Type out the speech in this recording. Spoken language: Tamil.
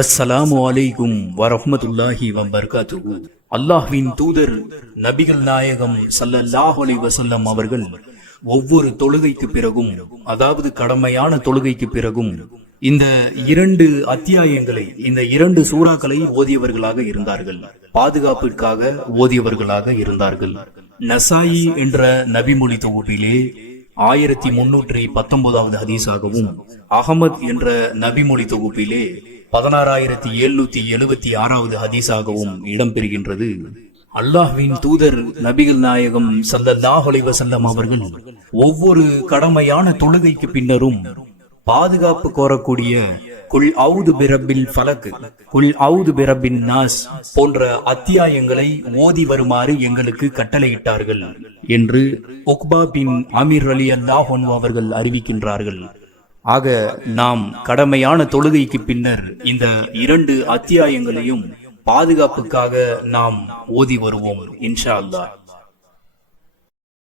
அஸ்ஸலாமு அலைக்கும் வரஹ்மத்துல்லாஹி வபரகாத்துஹு. அல்லாஹ்வின் தூதர் நபிகள் நாயகம் ஸல்லல்லாஹு அலைஹி வஸல்லம் அவர்கள் ஒவ்வொரு தொழுகைக்கு பிறகும், அதாவது கடமையான தொழுகைக்கு பிறகும், இந்த 2 அத்தியாயங்களை, இந்த 2 சூறாக்களை ஓதியவர்களாக இருந்தார்கள். பாதுகாப்பிற்காக ஓதியவர்களாக இருந்தார்கள். நசாயி என்ற நபிமொழி தொகுப்பிலே 1319வது ஹதீஸாகவும், அகமது என்ற நபிமொழி தொகுப்பிலே 16776வது ஹதீஸாகவும் இடம்பெறுகின்றது. அல்லாஹ்வின் தூதர் நபிகள் நாயகம் ஸல்லல்லாஹு அலைஹி வஸல்லம் அவர்கள் ஒவ்வொரு கடமையான தொழுகைக்கு பின்னரும் பாதுகாப்பு கோரக்கூடிய குல் அவுது பிரபில் ஃபலக், குல் அவுது பிரபின் நாஸ் போன்ற அத்தியாயங்களை ஓதி வருமாறு எங்களுக்கு கட்டளையிட்டார்கள் என்று உக்பா பின் அமீர் ரலியல்லாஹு அன்ஹு அவர்கள் அறிவிக்கின்றார்கள். ஆக நாம் கடமையான தொழுகைக்கு பின்னர் இந்த 2 அத்தியாயங்களையும் பாதுகாப்புக்காக நாம் ஓதி வருவோம் இன்ஷா அல்லாஹ்.